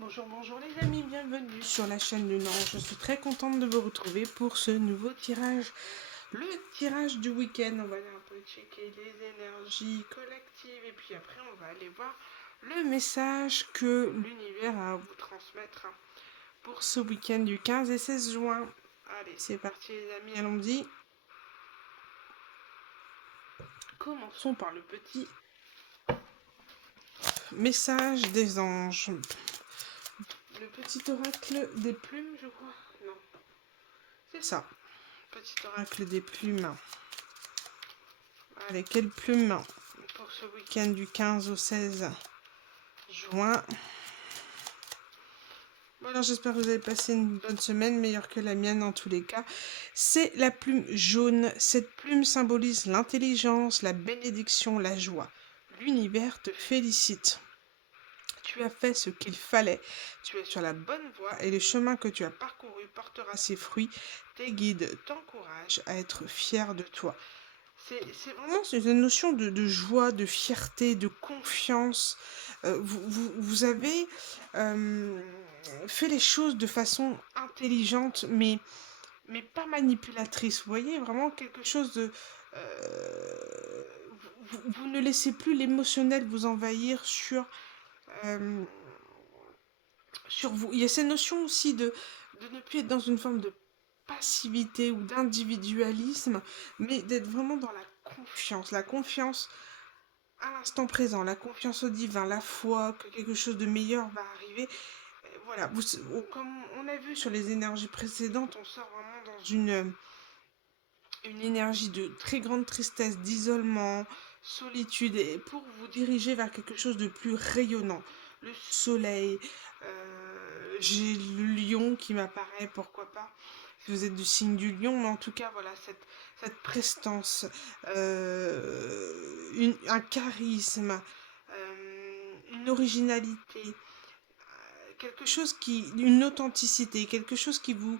Bonjour, bonjour les amis, bienvenue sur la chaîne du Nord. Je suis très contente de vous retrouver pour ce nouveau tirage. Le tirage du week-end, on va aller un peu checker les énergies collectives et puis après on va aller voir le message que l'univers a à vous transmettre pour ce week-end du 15 et 16 juin. Allez, c'est parti les amis, allons-y. Commençons par le petit message des anges. Le petit oracle des plumes, je crois. Non, c'est ça. Petit oracle des plumes. Allez, quelles plumes pour ce week-end du 15 au 16 juin. Voilà, j'espère que vous avez passé une bonne semaine, meilleure que la mienne en tous les cas. C'est la plume jaune. Cette plume symbolise l'intelligence, la bénédiction, la joie. L'univers te félicite. Tu as fait ce qu'il fallait. Tu es sur la bonne voie et le chemin que tu as parcouru portera ses fruits. Tes guides t'encouragent à être fier de toi. C'est vraiment une notion de joie, de fierté, de confiance. Vous avez fait les choses de façon intelligente, mais pas manipulatrice. Vous voyez, vraiment quelque chose de... vous ne laissez plus l'émotionnel vous envahir euh, sur vous. Il y a cette notion aussi de ne plus être dans une forme de passivité ou d'individualisme, mais d'être vraiment dans la confiance à l'instant présent, la confiance au divin, la foi que quelque chose de meilleur va arriver. Voilà, comme on a vu sur les énergies précédentes, on sort vraiment dans une énergie de très grande tristesse, d'isolement, solitude, et pour vous diriger vers quelque chose de plus rayonnant. Le soleil, j'ai le lion qui m'apparaît, pourquoi pas, si vous êtes du signe du lion, mais en tout cas, voilà, cette prestance, un charisme, une originalité, une authenticité, quelque chose qui vous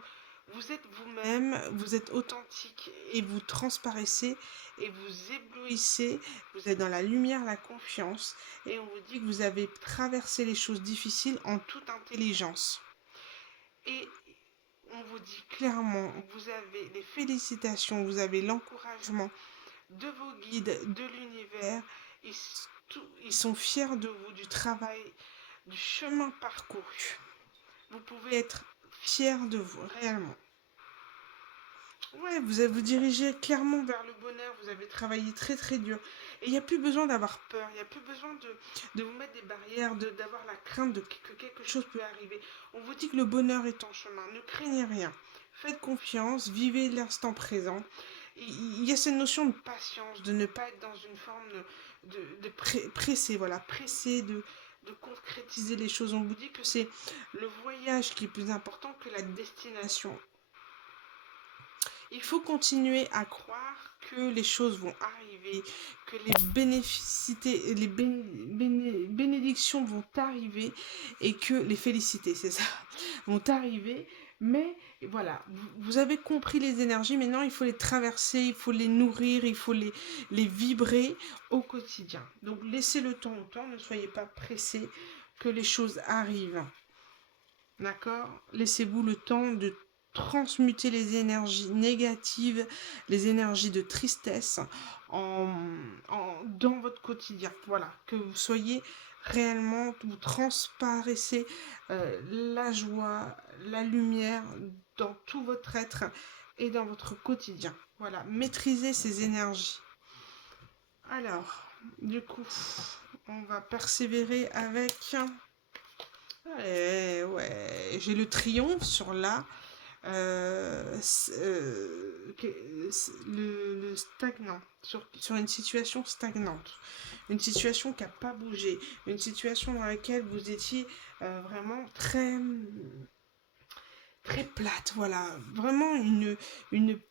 êtes vous-même, vous êtes authentique et vous transparaissez et vous éblouissez, vous êtes dans la lumière, la confiance et on vous dit que vous avez traversé les choses difficiles en toute intelligence. Et on vous dit clairement, vous avez les félicitations, vous avez l'encouragement de vos guides, de l'univers, ils, ils sont fiers de vous, du travail, du chemin parcouru. Vous pouvez être fier de vous, réellement. Ouais, vous dirigez clairement vers le bonheur, vous avez travaillé très très dur. Et il n'y a plus besoin d'avoir peur, il n'y a plus besoin de vous mettre des barrières, d'avoir la crainte que quelque chose peut arriver. On vous dit que le bonheur est en chemin, ne craignez rien. Faites confiance, vivez l'instant présent. Il y a cette notion de patience, de ne pas être dans une forme pressé, voilà, pressé de concrétiser les choses. On vous dit que c'est le voyage qui est plus important que la destination. Il faut continuer à croire que les choses vont arriver, que les bénédictions vont arriver et que les félicités, c'est ça, vont arriver. Mais voilà, vous avez compris les énergies, maintenant il faut les traverser, il faut les nourrir, il faut les vibrer au quotidien. Donc laissez le temps au temps, ne soyez pas pressés que les choses arrivent. D'accord? Laissez-vous le temps de transmuter les énergies négatives, les énergies de tristesse dans votre quotidien. Voilà, que vous soyez réellement, vous transparaissez la joie, la lumière dans tout votre être et dans votre quotidien. Voilà, maîtrisez ces énergies. Alors, du coup, on va persévérer avec... Ouais, j'ai le triomphe sur là. Le stagnant, sur une situation stagnante, une situation qui n'a pas bougé, une situation dans laquelle vous étiez vraiment très, très plate, voilà, vraiment une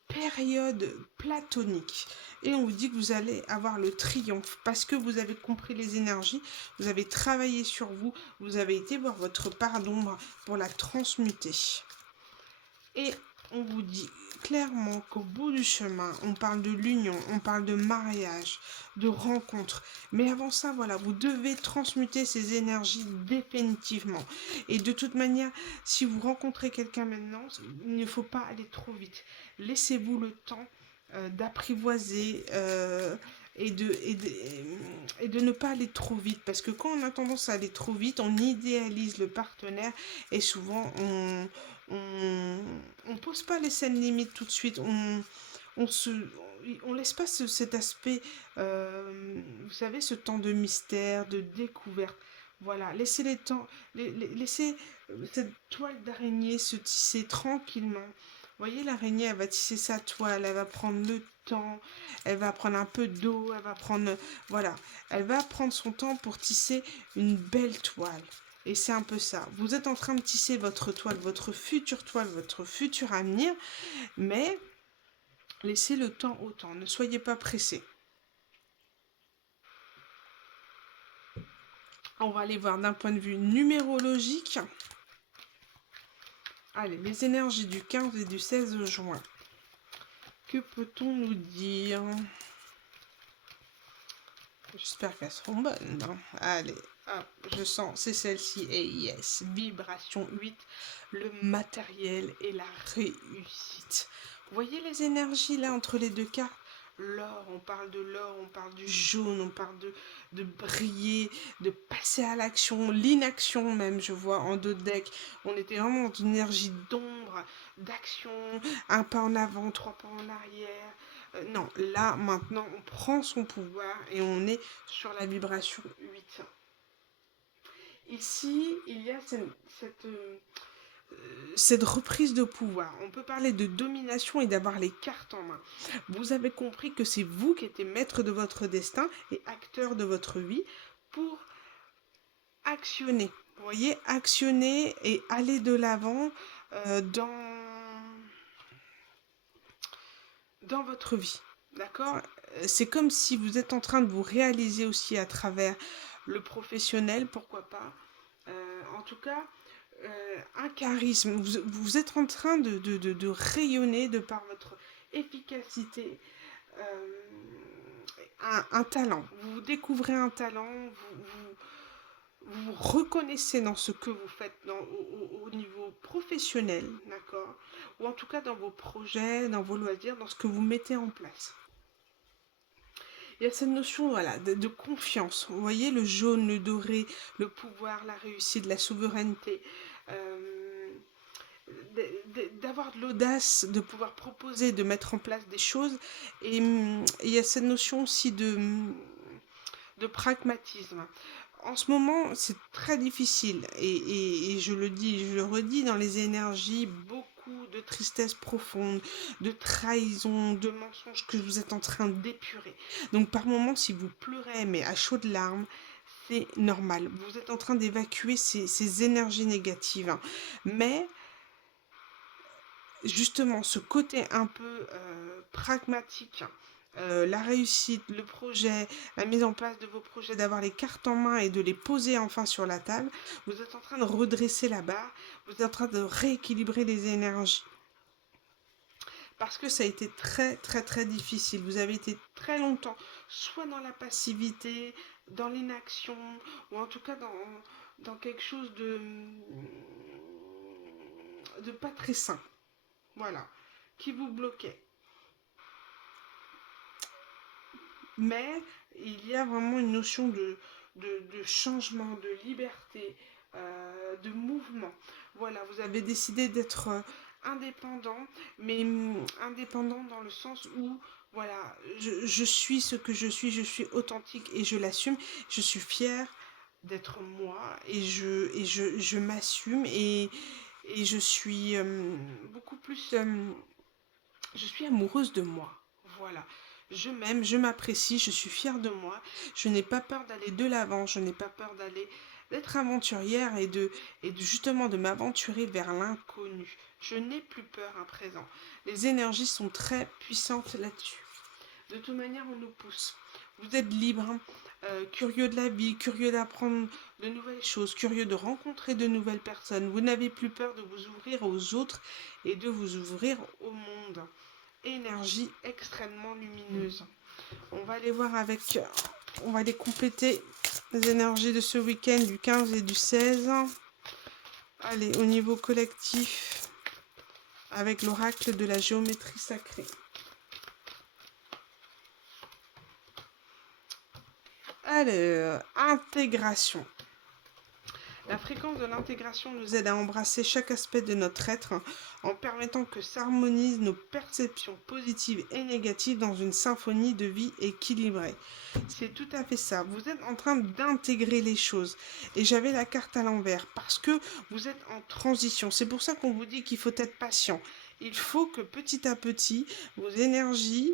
période platonique. Et on vous dit que vous allez avoir le triomphe parce que vous avez compris les énergies, vous avez travaillé sur vous, vous avez été voir votre part d'ombre pour la transmuter. Et on vous dit clairement qu'au bout du chemin, on parle de l'union, on parle de mariage, de rencontre. Mais avant ça, voilà, vous devez transmuter ces énergies définitivement. Et de toute manière, si vous rencontrez quelqu'un maintenant, il ne faut pas aller trop vite. Laissez-vous le temps d'apprivoiser et de ne pas aller trop vite. Parce que quand on a tendance à aller trop vite, on idéalise le partenaire et souvent on, on pose pas les scènes limites tout de suite. On se, on laisse pas cet aspect, vous savez, ce temps de mystère, de découverte. Voilà, laissez les temps, laissez cette toile d'araignée se tisser tranquillement. Vous voyez, l'araignée, elle va tisser sa toile, elle va prendre le temps, elle va prendre un peu d'eau, elle va prendre, voilà, elle va prendre son temps pour tisser une belle toile. Et c'est un peu ça. Vous êtes en train de tisser votre toile, votre futur avenir, mais laissez le temps au temps. Ne soyez pas pressés. On va aller voir d'un point de vue numérologique. Allez, les énergies du 15 et du 16 juin. Que peut-on nous dire? J'espère qu'elles seront bonnes. Hein. Allez, hop, je sens, c'est celle-ci. Et yes, vibration 8, le matériel et la réussite. Vous voyez les énergies là entre les deux cartes? L'or, on parle de l'or, on parle du jaune, on parle de briller, de passer à l'action, l'inaction même, je vois en deux decks. On était vraiment dans une énergie d'ombre, d'action, un pas en avant, trois pas en arrière. Non, là, maintenant, on prend son pouvoir et on est sur la vibration 8. Ici, il y a cette reprise de pouvoir. On peut parler de domination et d'avoir les cartes en main. Vous avez compris que c'est vous qui êtes maître de votre destin et acteur de votre vie pour actionner. Vous voyez, actionner et aller de l'avant dans votre vie. D'accord? C'est comme si vous êtes en train de vous réaliser aussi à travers le professionnel, pourquoi pas. En tout cas, un charisme. Vous êtes en train de rayonner de par votre efficacité. euh, un talent. Vous découvrez un talent, vous reconnaissez dans ce que vous faites au niveau professionnel, d'accord? Ou en tout cas dans vos projets, dans vos loisirs, dans ce que vous mettez en place. Il y a cette notion voilà, de confiance. Vous voyez, le jaune, le doré, le pouvoir, la réussite, la souveraineté. D'avoir de l'audace, de pouvoir proposer, de mettre en place des choses. Et il y a cette notion aussi de pragmatisme. En ce moment, c'est très difficile. Et je le dis, je le redis, dans les énergies, beaucoup de tristesse profonde, de trahison, de mensonges que vous êtes en train d'épurer. Donc par moments, si vous pleurez, mais à chaudes larmes, c'est normal. Vous êtes en train d'évacuer ces énergies négatives. Hein. Mais justement, ce côté un peu pragmatique, la réussite, le projet, la mise en place de vos projets, d'avoir les cartes en main et de les poser enfin sur la table, vous êtes en train de redresser la barre, vous êtes en train de rééquilibrer les énergies. Parce que ça a été très très très difficile. Vous avez été très longtemps soit dans la passivité, dans l'inaction, ou en tout cas dans quelque chose de pas très sain. Voilà. Qui vous bloquait. Mais il y a vraiment une notion de changement, de liberté, de mouvement. Voilà, vous avez décidé d'être indépendant, mais indépendant dans le sens où, voilà, je suis ce que je suis authentique et je l'assume. Je suis fière d'être moi et je m'assume et je suis beaucoup plus... je suis amoureuse de moi. Voilà. Je m'aime, je m'apprécie, je suis fière de moi. Je n'ai pas peur d'aller de l'avant, je n'ai pas peur d'être aventurière et justement de m'aventurer vers l'inconnu. Je n'ai plus peur à présent. Les énergies sont très puissantes là-dessus. De toute manière, on nous pousse. Vous êtes libre, hein, curieux de la vie, curieux d'apprendre de nouvelles choses, curieux de rencontrer de nouvelles personnes. Vous n'avez plus peur de vous ouvrir aux autres et de vous ouvrir au monde. Énergie extrêmement lumineuse. On va aller voir avec... On va aller compléter les énergies de ce week-end du 15 et du 16. Allez, au niveau collectif, avec l'oracle de la géométrie sacrée. Alors, intégration. La fréquence de l'intégration nous aide à embrasser chaque aspect de notre être en permettant que s'harmonisent nos perceptions positives et négatives dans une symphonie de vie équilibrée. C'est tout à fait ça. Vous êtes en train d'intégrer les choses. Et j'avais la carte à l'envers parce que vous êtes en transition. C'est pour ça qu'on vous dit qu'il faut être patient. Il faut que petit à petit, vos énergies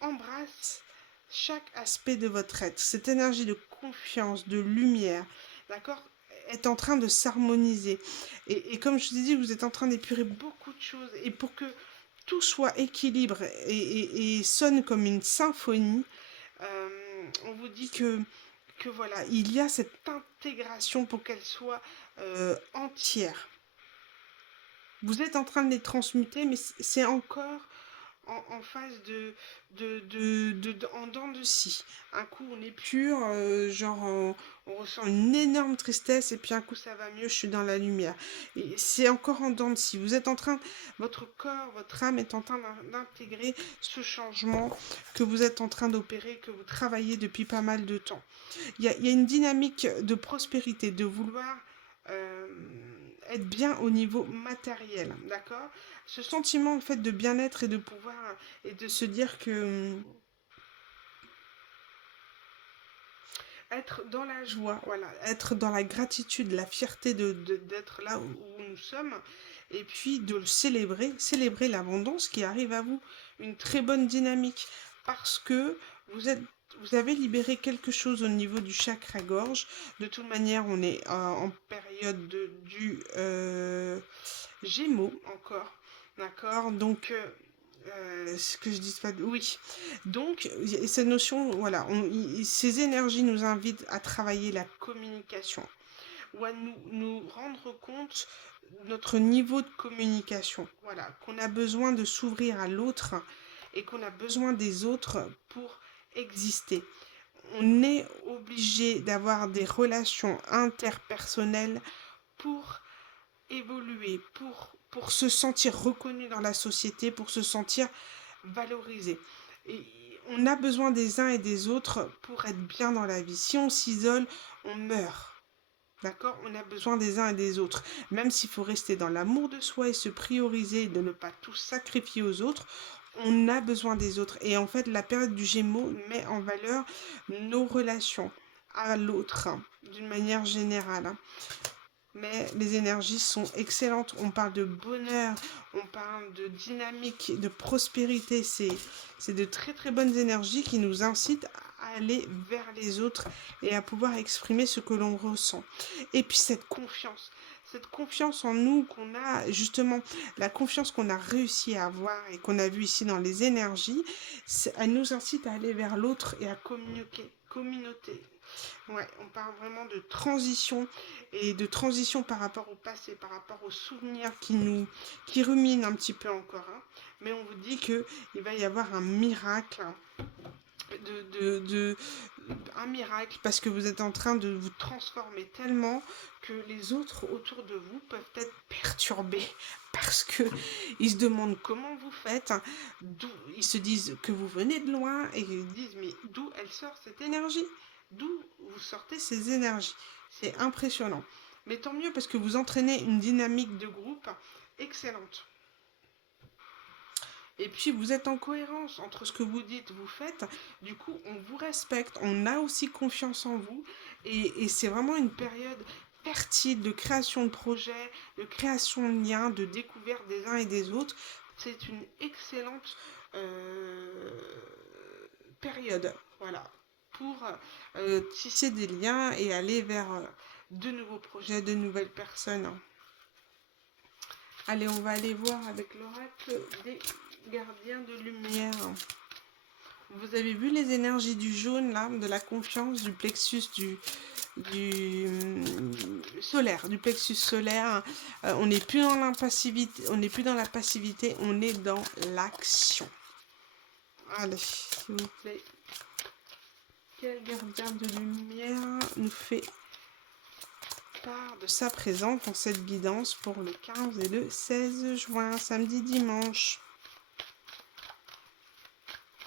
embrassent chaque aspect de votre être. Cette énergie de confiance, de lumière, d'accord, est en train de s'harmoniser. Et comme je vous ai dit, vous êtes en train d'épurer beaucoup de choses. Et pour que tout soit équilibre et sonne comme une symphonie, on vous dit que voilà, il y a cette intégration pour qu'elle soit entière. Vous êtes en train de les transmuter, mais c'est encore en phase en dents de scie. Un coup on est pur, on ressent une énorme tristesse et puis un coup ça va mieux, je suis dans la lumière. Et c'est encore en dents de scie. Vous êtes en train, votre corps, votre âme est en train d'intégrer ce changement que vous êtes en train d'opérer, que vous travaillez depuis pas mal de temps. Il y a une dynamique de prospérité, de vouloir être bien au niveau matériel, d'accord? Ce sentiment en fait de bien-être et de pouvoir et de se dire que être dans la joie, voilà, être dans la gratitude, la fierté d'être là où nous sommes, et puis de le célébrer l'abondance qui arrive à vous, une très bonne dynamique, parce que vous êtes vous avez libéré quelque chose au niveau du chakra gorge. De toute manière, on est en période du Gémeaux encore, d'accord? Donc ce que je dis pas oui, donc cette notion, voilà, ces énergies nous invitent à travailler la communication ou à nous rendre compte de notre niveau de communication, voilà, qu'on a besoin de s'ouvrir à l'autre et qu'on a besoin des autres pour exister. On est obligé d'avoir des relations interpersonnelles pour évoluer, pour se sentir reconnu dans la société, pour se sentir valorisé. Et on a besoin des uns et des autres pour être bien dans la vie. Si on s'isole, on meurt. D'accord? On a besoin des uns et des autres. Même s'il faut rester dans l'amour de soi et se prioriser, de ne pas tout sacrifier aux autres, on a besoin des autres. Et en fait, la période du Gémeaux met en valeur nos relations à l'autre, hein, d'une manière générale, hein. Mais les énergies sont excellentes. On parle de bonheur, on parle de dynamique, de prospérité. C'est de très très bonnes énergies qui nous incitent à aller vers les autres et à pouvoir exprimer ce que l'on ressent. Et puis cette confiance en nous qu'on a, justement, la confiance qu'on a réussi à avoir et qu'on a vu ici dans les énergies, elle nous incite à aller vers l'autre et à communauté. Ouais, on parle vraiment de transition et de transition par rapport au passé, par rapport aux souvenirs qui ruminent un petit peu encore, hein. Mais on vous dit que il va y avoir un miracle, de un miracle parce que vous êtes en train de vous transformer tellement que les autres autour de vous peuvent être perturbés parce que ils se demandent comment vous faites, ils se disent que vous venez de loin et ils disent mais d'où elle sort cette énergie, d'où vous sortez ces énergies, c'est impressionnant. Mais tant mieux parce que vous entraînez une dynamique de groupe excellente. Et puis vous êtes en cohérence entre ce que vous dites, vous faites. Du coup, on vous respecte, on a aussi confiance en vous. Et c'est vraiment une période fertile de création de projets, de création de liens, de découverte des uns et des autres. C'est une excellente période, voilà, pour tisser des liens et aller vers de nouveaux projets, de nouvelles personnes. Allez, on va aller voir avec l'oracle des gardiens de lumière. Vous avez vu les énergies du jaune, là, de la confiance, du plexus solaire, du plexus solaire. On n'est plus dans l'impassivité, on n'est plus dans la passivité, on est dans l'action. Allez, s'il vous plaît. Quel gardien de lumière nous fait part de sa présence dans cette guidance pour le 15 et le 16 juin, samedi, dimanche.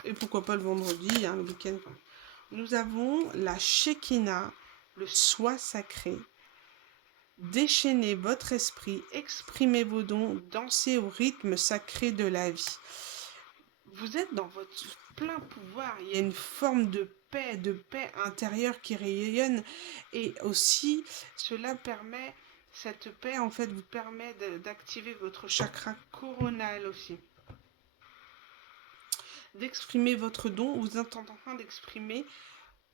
Et pourquoi pas le vendredi, hein, le week-end. Nous avons la Shekinah, le soi sacré. Déchaînez votre esprit, exprimez vos dons, dansez au rythme sacré de la vie. Vous êtes dans votre plein pouvoir, il y a une forme de paix intérieure qui rayonne, et aussi cette paix en fait vous permet d'activer votre chakra coronal aussi. D'exprimer votre don, vous êtes en train d'exprimer,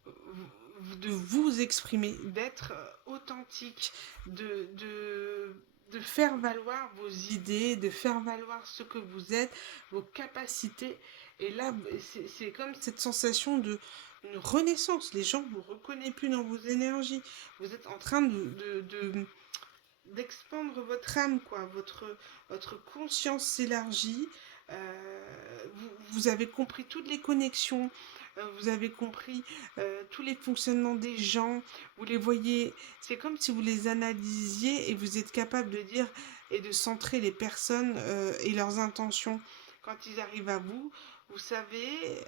de vous exprimer, d'être authentique, de faire valoir vos idées, de faire valoir ce que vous êtes, vos capacités. Et là, c'est comme cette sensation de une renaissance. Les gens ne vous reconnaissent plus dans vos énergies. Vous êtes en train d'expandre votre âme, quoi. Votre conscience s'élargit. Vous avez compris toutes les connexions, vous avez compris tous les fonctionnements des gens, vous les voyez, c'est comme si vous les analysiez et vous êtes capable de dire et de centrer les personnes et leurs intentions quand ils arrivent à vous. Vous savez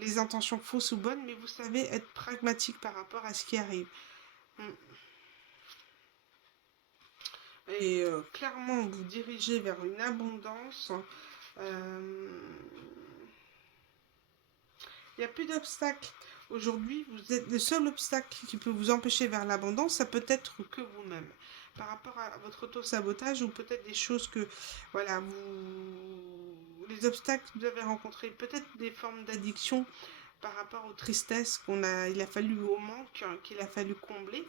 les intentions fausses ou bonnes, mais vous savez être pragmatique par rapport à ce qui arrive. Et clairement vous dirigez vers une abondance. Il n'y a plus d'obstacles. Aujourd'hui, vous êtes le seul obstacle qui peut vous empêcher vers l'abondance, ça peut être que vous-même. Par rapport à votre auto-sabotage ou peut-être des choses que, voilà, les obstacles que vous avez rencontrés, peut-être des formes d'addiction par rapport aux tristesses il a fallu au manque qu'il a fallu combler.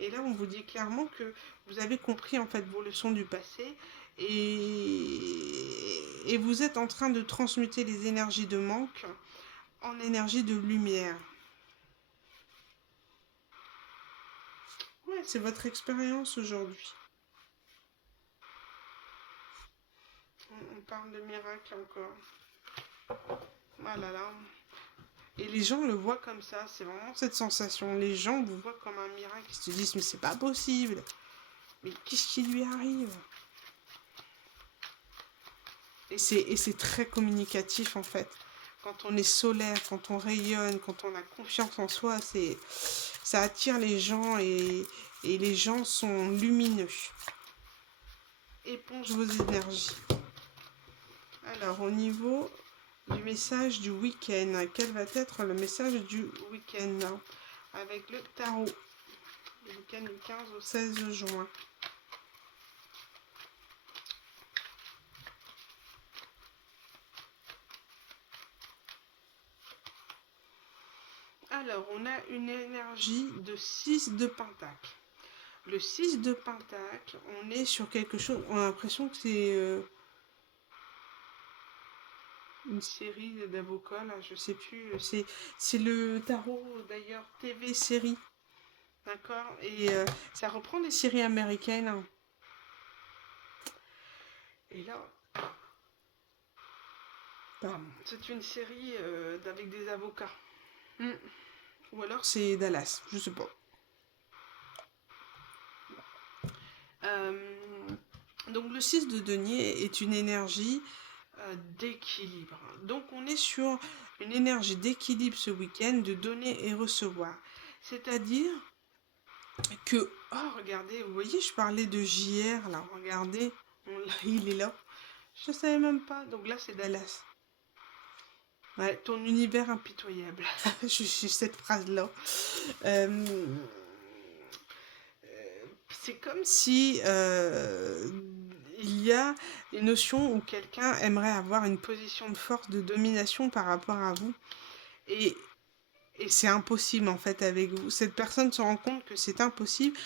Et là, on vous dit clairement que vous avez compris en fait vos leçons du passé et vous êtes en train de transmuter les énergies de manque en énergie de lumière. Ouais, c'est votre expérience aujourd'hui. On parle de miracle encore. Voilà là. Et les gens le voient comme ça, c'est vraiment cette sensation. Les gens vous voient comme un miracle, ils se disent mais c'est pas possible. Mais qu'est-ce qui lui arrive? Et c'est très communicatif en fait. Quand on est solaire, quand on rayonne, quand on a confiance en soi, ça attire les gens et les gens sont lumineux. Éponge vos énergies. Alors au niveau du message du week-end, quel va être le message du week-end avec le tarot? Le week-end du 15 au 16 juin. Alors, on a une énergie de 6 de pentacle. Le 6 de pentacle, on est sur quelque chose, on a l'impression que c'est une série d'avocats, là, je sais plus, c'est le tarot, d'ailleurs, TV série, d'accord? Et ça reprend des séries américaines. Et là, c'est une série avec des avocats. Ou alors c'est Dallas, je sais pas. Donc le 6 de denier est une énergie d'équilibre. Donc on est sur une énergie d'équilibre ce week-end, de donner et recevoir. C'est-à-dire que, oh regardez, vous voyez, je parlais de JR, là, regardez, il est là. Je savais même pas, donc là c'est Dallas. Ouais, ton univers impitoyable. J'ai cette phrase-là. C'est comme si il y a une notion où quelqu'un aimerait avoir une position de force, de domination par rapport à vous. Et c'est impossible en fait avec vous. Cette personne se rend compte que c'est impossible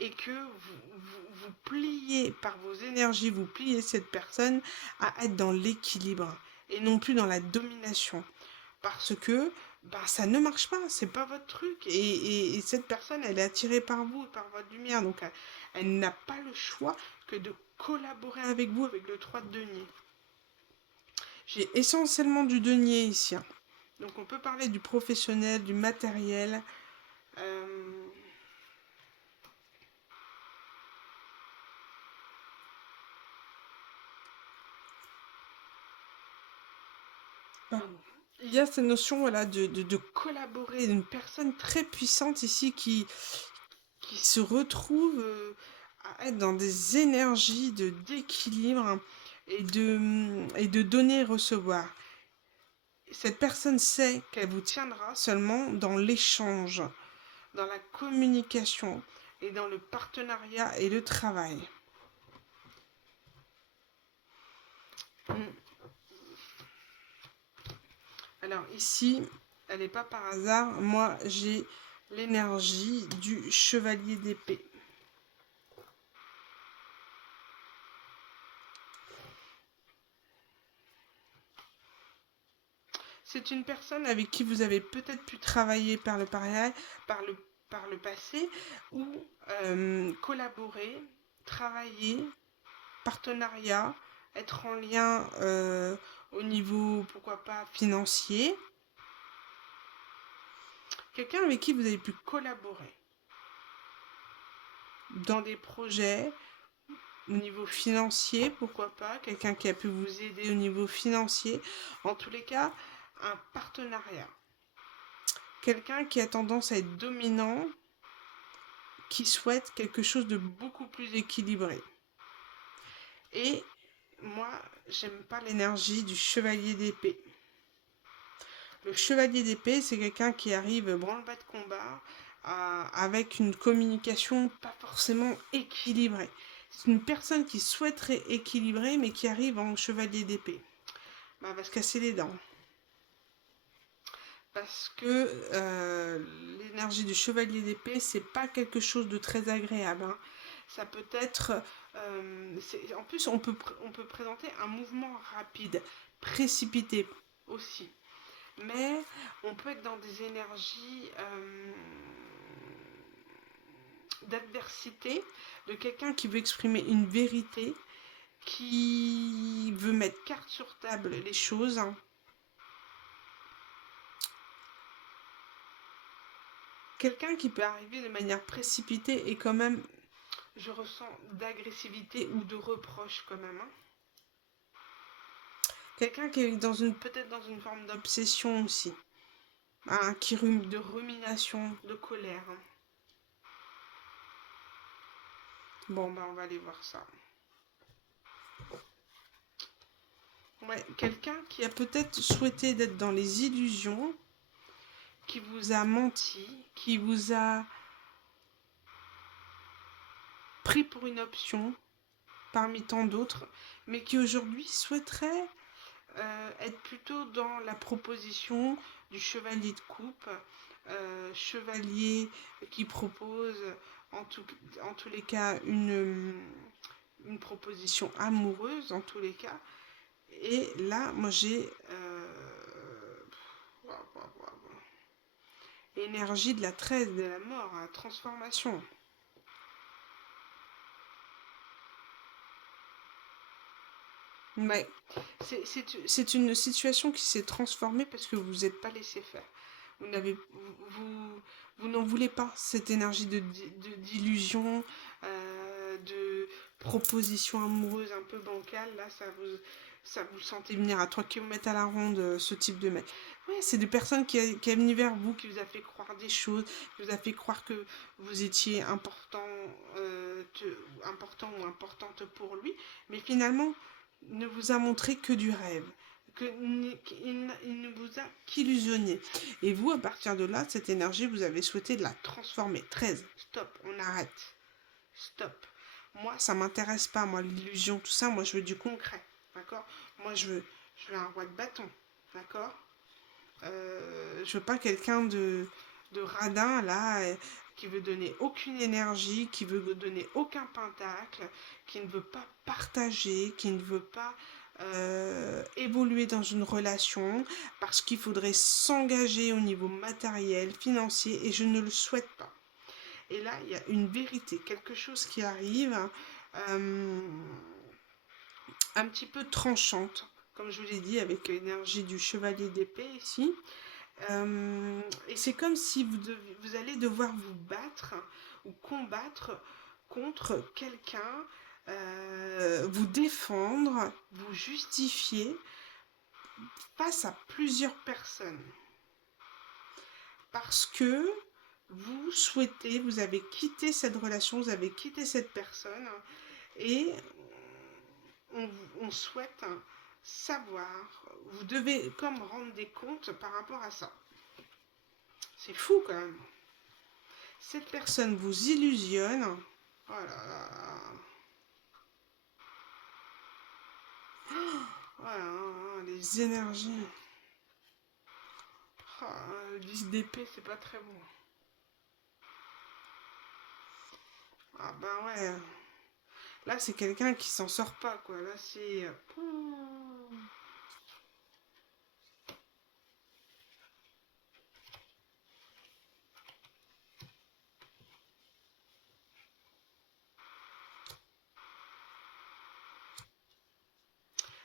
et que vous pliez par vos énergies, vous pliez cette personne à être dans l'équilibre et non plus dans la domination. parce que ça ne marche pas, c'est pas votre truc. Et cette personne, elle est attirée par vous et par votre lumière. Donc, elle n'a pas le choix que de collaborer avec vous avec le 3 de denier. J'ai essentiellement du denier ici, hein. Donc, on peut parler du professionnel, du matériel. Euh, Il y a cette notion voilà, de collaborer, d'une personne très puissante ici qui se retrouve à être dans des énergies d'équilibre et de donner et recevoir. Cette personne sait qu'elle vous tiendra seulement dans l'échange, dans la communication et dans le partenariat et le travail. Alors ici, elle n'est pas par hasard, moi j'ai l'énergie du chevalier d'épée. C'est une personne avec qui vous avez peut-être pu travailler par le passé ou collaborer, travailler, partenariat, être en lien au niveau, pourquoi pas, financier. Quelqu'un avec qui vous avez pu collaborer dans des projets au niveau financier, pourquoi pas, quelqu'un qui a pu vous aider au niveau financier. En tous les cas, un partenariat. Quelqu'un qui a tendance à être dominant, qui souhaite quelque chose de beaucoup plus équilibré. Et moi, j'aime pas l'énergie du chevalier d'épée. Le chevalier d'épée, c'est quelqu'un qui arrive branle-bas de combat avec une communication pas forcément équilibrée. C'est une personne qui souhaiterait équilibrer, mais qui arrive en chevalier d'épée. Va se casser les dents. Parce que l'énergie du chevalier d'épée, c'est pas quelque chose de très agréable, hein. Ça peut être... en plus, on peut présenter un mouvement rapide, précipité aussi. Mais on peut être dans des énergies d'adversité, de quelqu'un qui veut exprimer une vérité, qui veut mettre carte sur table les choses, hein. Quelqu'un qui peut arriver de manière précipitée et quand même, je ressens d'agressivité ou de reproche quand même, hein. Quelqu'un qui est peut-être dans une forme d'obsession aussi, hein, de rumination, de colère, hein. Bon, on va aller voir ça. Ouais, quelqu'un qui a peut-être souhaité d'être dans les illusions, qui vous a menti, qui vous a pris pour une option parmi tant d'autres, mais qui aujourd'hui souhaiterait être plutôt dans la proposition du chevalier de coupe, chevalier qui propose en tous les cas une proposition amoureuse en tous les cas. Et là, moi j'ai énergie de la 13, de la mort, la transformation. Ouais. C'est une situation qui s'est transformée parce que vous n'êtes pas laissé faire. Vous n'en voulez pas cette énergie d'illusion, de proposition amoureuse un peu bancale. Là, ça vous sentez venir à 3 km à la ronde, ce type de mec. Ouais, c'est des personnes qui est venu vers vous, qui vous a fait croire des choses, qui vous a fait croire que vous étiez important ou importante pour lui. Mais finalement, ne vous a montré que du rêve, qu'il ne vous a qu'illusionné. Et vous, à partir de là, cette énergie, vous avez souhaité de la transformer. 13, stop, on arrête. Stop. Moi, ça m'intéresse pas, moi, l'illusion, tout ça, moi, je veux du concret, d'accord? Moi, je veux un roi de bâton, d'accord? Je veux pas quelqu'un de radin, là, qui veut donner aucune énergie, qui veut donner aucun pentacle, qui ne veut pas partager, qui ne veut pas évoluer dans une relation, parce qu'il faudrait s'engager au niveau matériel, financier, et je ne le souhaite pas. Et là, il y a une vérité, quelque chose qui arrive, euh, un petit peu tranchante, comme je vous l'ai dit, avec l'énergie du chevalier d'épée ici. Et c'est comme si vous allez devoir vous battre ou combattre contre quelqu'un, vous défendre, vous justifier face à plusieurs personnes. Parce que vous souhaitez, vous avez quitté cette relation, vous avez quitté cette personne et on souhaite savoir, vous devez comme rendre des comptes par rapport à ça. C'est fou quand même. Cette personne vous illusionne. Oh là là. Oh là là, les énergies. Oh, le 10 d'épée, c'est pas très bon. Ah ben ouais. Là, c'est quelqu'un qui s'en sort pas, quoi. Là, c'est...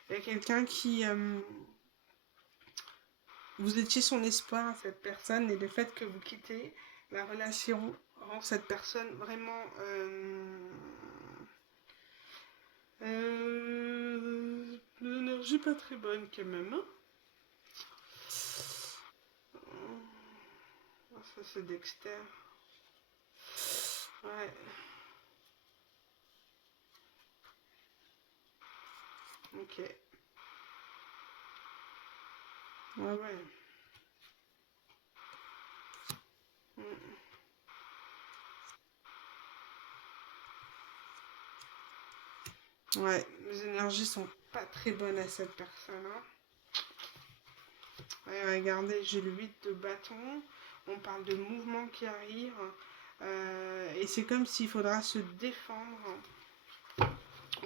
Il y a quelqu'un qui... vous étiez son espoir, cette personne, et le fait que vous quittez la relation rend cette personne vraiment... l'énergie pas très bonne quand même. Hein. Ça, c'est Dexter. Ouais. Ok. Ouais, ouais. Mm. Ouais, les énergies sont pas très bonnes à cette personne. Hein. Ouais, regardez, j'ai le 8 de bâton. On parle de mouvement qui arrive. Et c'est comme s'il faudra se défendre.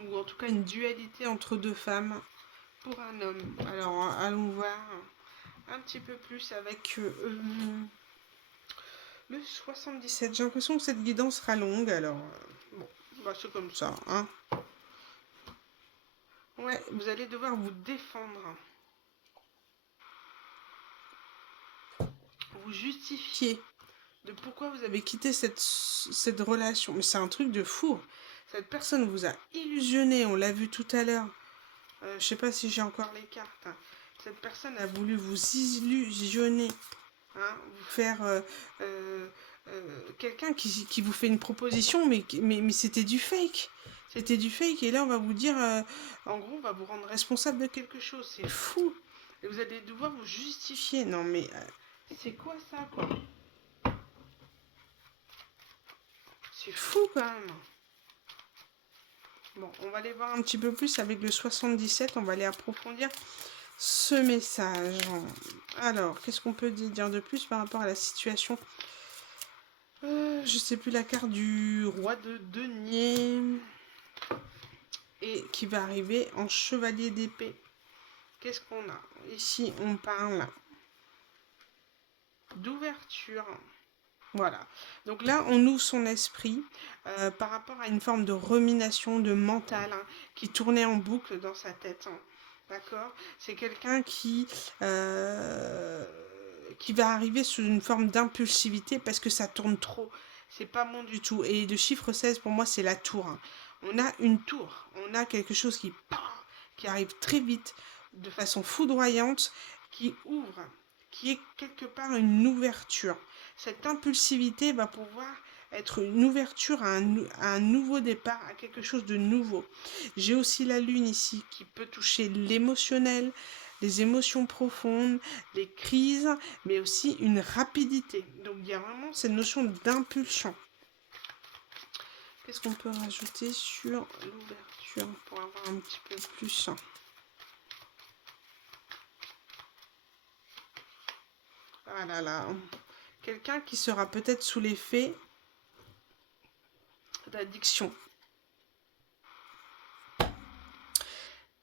Ou en tout cas une dualité entre deux femmes pour un homme. Alors, allons voir un petit peu plus avec le 77. J'ai l'impression que cette guidance sera longue. Alors, bon, bah, c'est comme ça. Hein. Ouais, vous allez devoir vous défendre. Vous justifier de pourquoi vous avez quitté cette relation. Mais c'est un truc de fou. Cette personne vous a illusionné, on l'a vu tout à l'heure. Je sais pas si j'ai encore les cartes. Cette personne a voulu vous illusionner. Hein, vous faire quelqu'un qui vous fait une proposition, mais c'était du fake. C'était du fake. Et là, on va vous dire, en gros, on va vous rendre responsable de quelque chose. C'est fou. Et vous allez devoir vous justifier. Non, mais c'est quoi ça, quoi? C'est fou quand même. Bon, on va aller voir un petit peu plus avec le 77. On va aller approfondir ce message. Alors, qu'est-ce qu'on peut dire de plus par rapport à la situation? Je sais plus la carte du roi de denier. Et qui va arriver en chevalier d'épée. Qu'est-ce qu'on a? Ici, on parle d'ouverture. Voilà. Donc là, on ouvre son esprit par rapport à une forme de rumination, de mental qui tournait en boucle dans sa tête. Hein. D'accord? C'est quelqu'un qui va arriver sous une forme d'impulsivité parce que ça tourne trop. C'est pas bon du tout. Et le chiffre 16, pour moi, c'est la tour. Hein. On a une tour. On a quelque chose qui arrive très vite, de façon foudroyante, qui ouvre, qui est quelque part une ouverture. Cette impulsivité va pouvoir être une ouverture à un nouveau départ, à quelque chose de nouveau. J'ai aussi la lune ici qui peut toucher l'émotionnel, les émotions profondes, les crises, mais aussi une rapidité. Donc il y a vraiment cette notion d'impulsion. Qu'est-ce qu'on peut rajouter sur l'ouverture pour avoir un petit peu plus? Ah là là. Quelqu'un qui sera peut-être sous l'effet d'addiction.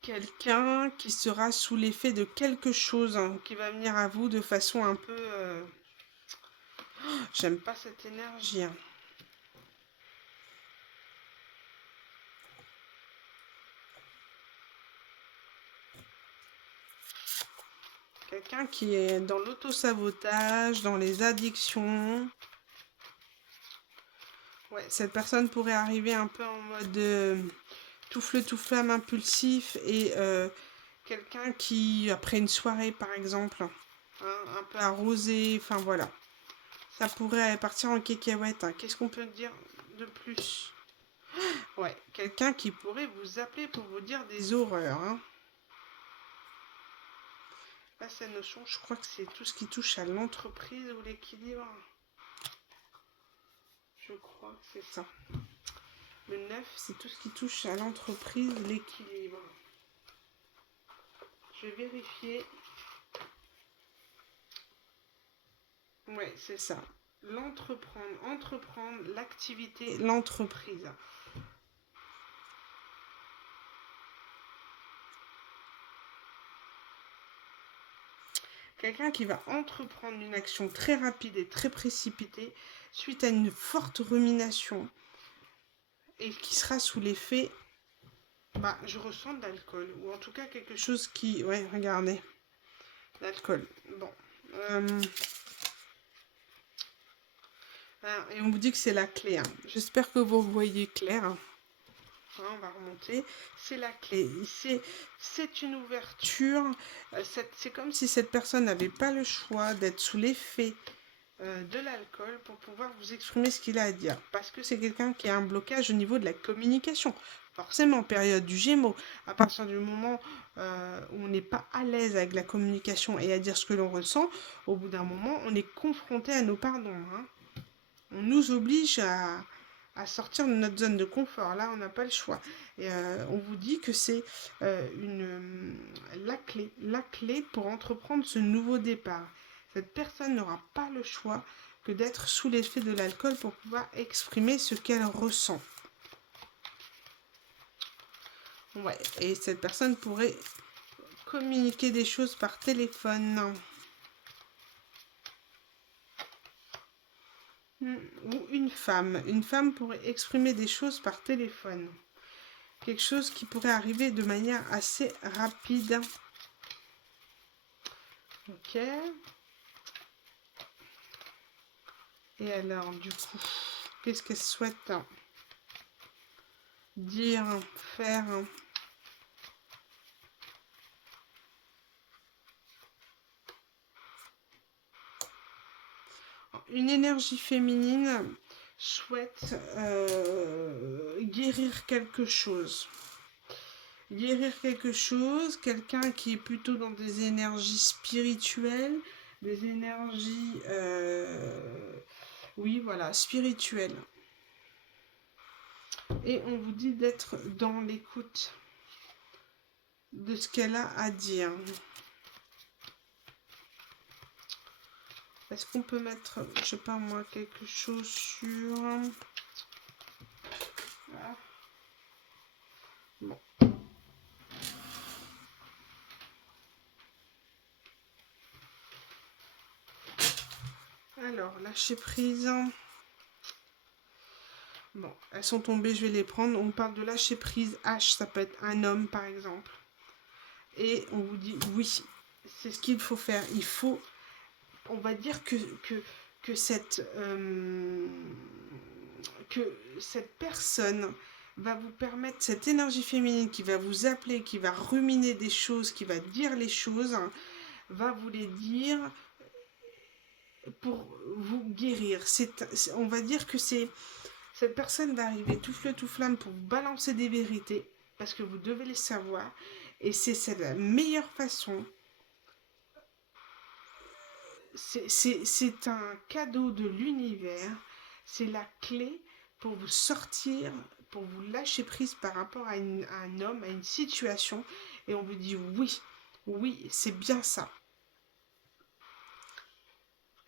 quelqu'un qui sera sous l'effet de quelque chose hein, qui va venir à vous de façon un peu... J'aime pas cette énergie. Hein. Quelqu'un qui est dans l'auto-sabotage, dans les addictions. Ouais, cette personne pourrait arriver un peu en mode tout feu, tout flamme impulsif et quelqu'un qui, après une soirée par exemple, hein, un peu arrosé, enfin voilà. Ça pourrait partir en cacahuète. Hein. Qu'est-ce qu'on peut dire de plus? Ouais, quelqu'un qui pourrait vous appeler pour vous dire des horreurs. Hein. Là, cette notion, je crois que c'est tout ce qui touche à l'entreprise ou l'équilibre. Je crois que c'est ça. Le 9, c'est tout ce qui touche à l'entreprise, l'équilibre. Je vais vérifier. Ouais, c'est ça. L'entreprendre, entreprendre, l'activité, l'entreprise. Quelqu'un qui va entreprendre une action très rapide et très précipitée suite à une forte rumination et qui sera sous l'effet, je ressens de l'alcool ou en tout cas quelque chose qui, ouais, regardez, l'alcool. Bon. Et on vous dit que c'est la clé. Hein. J'espère que vous voyez clair. Hein, on va remonter. C'est la clé. C'est une ouverture. C'est comme si cette personne n'avait pas le choix d'être sous l'effet de l'alcool pour pouvoir vous exprimer ce qu'il a à dire. Parce que c'est quelqu'un qui a un blocage au niveau de la communication. Forcément, période du Gémeaux, à partir du moment où on n'est pas à l'aise avec la communication et à dire ce que l'on ressent, au bout d'un moment, on est confronté à nos pardons. Hein. On nous oblige à sortir de notre zone de confort. Là, on n'a pas le choix. Et on vous dit que c'est la clé pour entreprendre ce nouveau départ. Cette personne n'aura pas le choix que d'être sous l'effet de l'alcool pour pouvoir exprimer ce qu'elle ressent. Ouais, et cette personne pourrait communiquer des choses par téléphone. Ou une femme pourrait exprimer des choses par téléphone. Quelque chose qui pourrait arriver de manière assez rapide. Ok. Et alors, du coup, qu'est-ce qu'elle souhaite dire, faire? Une énergie féminine souhaite guérir quelque chose. Guérir quelque chose, quelqu'un qui est plutôt dans des énergies spirituelles, des énergies, oui, voilà, spirituelles. Et on vous dit d'être dans l'écoute de ce qu'elle a à dire. Est-ce qu'on peut mettre, je sais pas moi, quelque chose sur... Voilà. Bon. Alors, lâcher prise. Bon, elles sont tombées, je vais les prendre. On parle de lâcher prise. H, ça peut être un homme, par exemple. Et on vous dit, oui, c'est ce qu'il faut faire. Il faut, on va dire que cette personne va vous permettre, cette énergie féminine qui va vous appeler, qui va ruminer des choses, qui va dire les choses, va vous les dire pour vous guérir. On va dire que cette personne va arriver tout feu, tout flamme pour vous balancer des vérités, parce que vous devez les savoir, et c'est la meilleure façon. C'est un cadeau de l'univers, c'est la clé pour vous sortir, pour vous lâcher prise par rapport à un homme, à une situation, et on vous dit oui, c'est bien ça.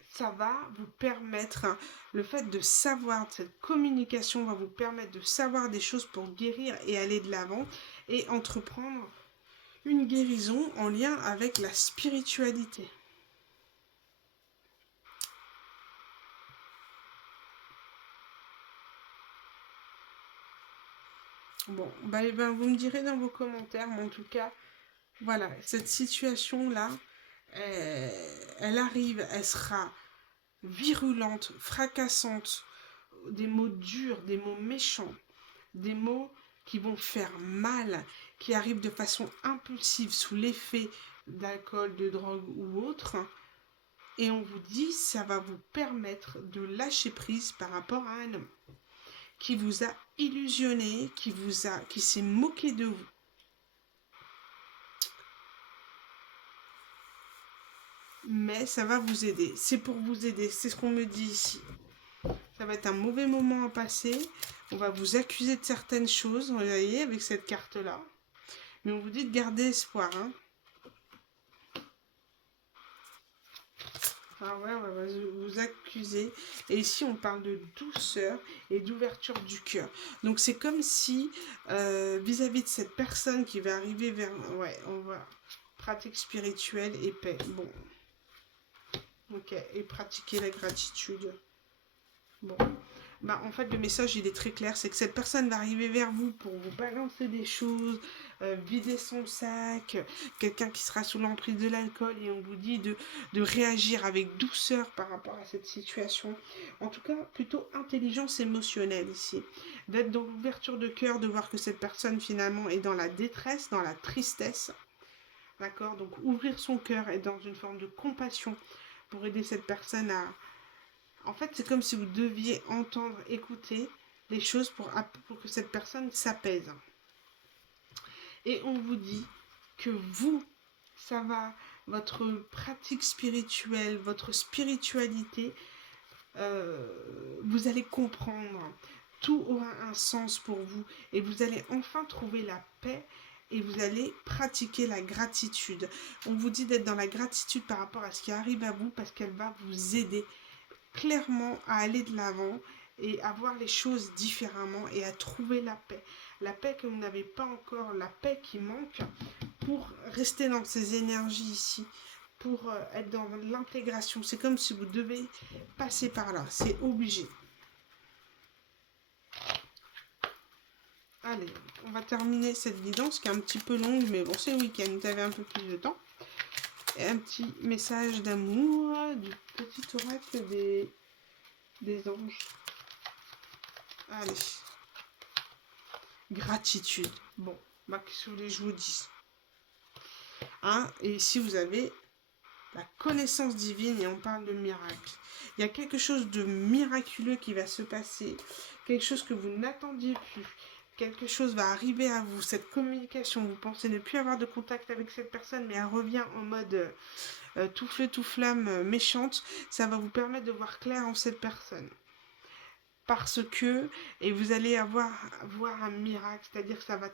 Ça va vous permettre, le fait de savoir, cette communication va vous permettre de savoir des choses pour guérir et aller de l'avant et entreprendre une guérison en lien avec la spiritualité. Bon, bah, eh ben, vous me direz dans vos commentaires, mais en tout cas, voilà, cette situation-là, elle arrive, elle sera virulente, fracassante, des mots durs, des mots méchants, des mots qui vont faire mal, qui arrivent de façon impulsive sous l'effet d'alcool, de drogue ou autre. Et on vous dit, ça va vous permettre de lâcher prise par rapport à un homme qui vous a illusionné, qui s'est moqué de vous. Mais ça va vous aider. C'est pour vous aider. C'est ce qu'on me dit ici. Ça va être un mauvais moment à passer. On va vous accuser de certaines choses, vous voyez, avec cette carte-là. Mais on vous dit de garder espoir. Hein. Ah ouais, on va vous accuser. Et ici, on parle de douceur et d'ouverture du cœur. Donc, c'est comme si, vis-à-vis de cette personne qui va arriver vers... Ouais, on va... Pratique spirituelle et paix. Bon. Ok. Et pratiquer la gratitude. Bon. Bah, en fait, le message, il est très clair. C'est que cette personne va arriver vers vous pour vous balancer des choses, vider son sac, quelqu'un qui sera sous l'emprise de l'alcool, et on vous dit de réagir avec douceur par rapport à cette situation. En tout cas, plutôt intelligence émotionnelle ici. D'être dans l'ouverture de cœur, de voir que cette personne, finalement, est dans la détresse, dans la tristesse. D'accord? Donc, ouvrir son cœur et dans une forme de compassion pour aider cette personne à... En fait, c'est comme si vous deviez entendre, écouter les choses pour que cette personne s'apaise. Et on vous dit que vous, ça va, votre pratique spirituelle, votre spiritualité, vous allez comprendre. Tout aura un sens pour vous et vous allez enfin trouver la paix et vous allez pratiquer la gratitude. On vous dit d'être dans la gratitude par rapport à ce qui arrive à vous parce qu'elle va vous aider clairement à aller de l'avant et à voir les choses différemment et à trouver la paix. La paix que vous n'avez pas encore, la paix qui manque pour rester dans ces énergies ici, pour être dans l'intégration. C'est comme si vous devez passer par là, c'est obligé. Allez, on va terminer cette guidance qui est un petit peu longue, mais bon, c'est le week-end, vous avez un peu plus de temps. Et un petit message d'amour du petit oracle des anges. Allez. Gratitude. Bon, bah, qu'est-ce que vous voulez que je vous dise? Hein? Et ici, vous avez la connaissance divine et on parle de miracle. Il y a quelque chose de miraculeux qui va se passer. Quelque chose que vous n'attendiez plus. Quelque chose va arriver à vous. Cette communication, vous pensez ne plus avoir de contact avec cette personne, mais elle revient en mode tout feu, tout flamme, méchante. Ça va vous permettre de voir clair en cette personne. Parce que, et vous allez voir un miracle, c'est-à-dire que ça va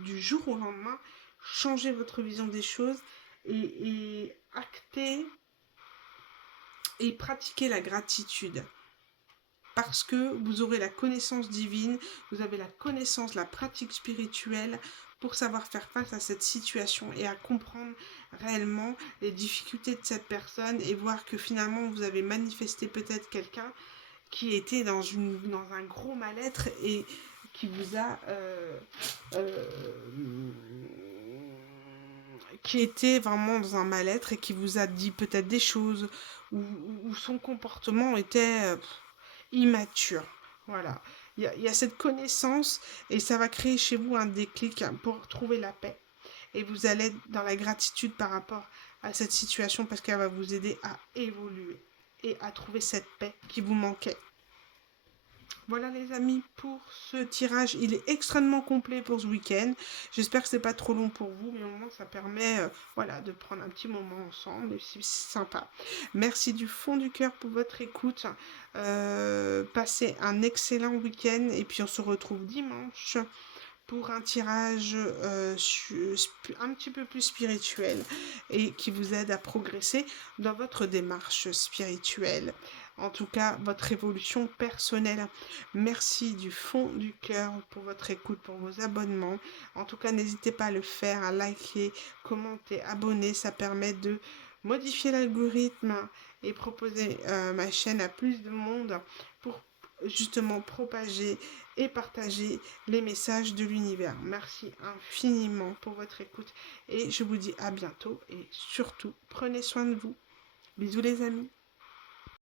du jour au lendemain changer votre vision des choses et acter et pratiquer la gratitude. Parce que vous aurez la connaissance divine, vous avez la connaissance, la pratique spirituelle pour savoir faire face à cette situation et à comprendre réellement les difficultés de cette personne et voir que finalement vous avez manifesté peut-être quelqu'un qui était dans un gros mal-être et qui vous a qui était vraiment dans un mal-être et qui vous a dit peut-être des choses où son comportement était immature. Voilà. Il y a cette connaissance et ça va créer chez vous un déclic pour trouver la paix. Et vous allez être dans la gratitude par rapport à cette situation parce qu'elle va vous aider à évoluer et à trouver cette paix qui vous manquait. Voilà les amis pour ce tirage, il est extrêmement complet pour ce week-end. J'espère que c'est pas trop long pour vous, mais au moins ça permet voilà, de prendre un petit moment ensemble et c'est sympa. Merci du fond du cœur pour votre écoute. Passez un excellent week-end et puis on se retrouve dimanche pour un tirage un petit peu plus spirituel et qui vous aide à progresser dans votre démarche spirituelle. en tout cas votre évolution personnelle. Merci du fond du cœur pour votre écoute, pour vos abonnements. En tout cas, n'hésitez pas à le faire, à liker, commenter, abonner. Ça permet de modifier l'algorithme et proposer ma chaîne à plus de monde pour justement propager et partager les messages de l'univers. Merci infiniment pour votre écoute et je vous dis à bientôt et surtout prenez soin de vous. Bisous les amis.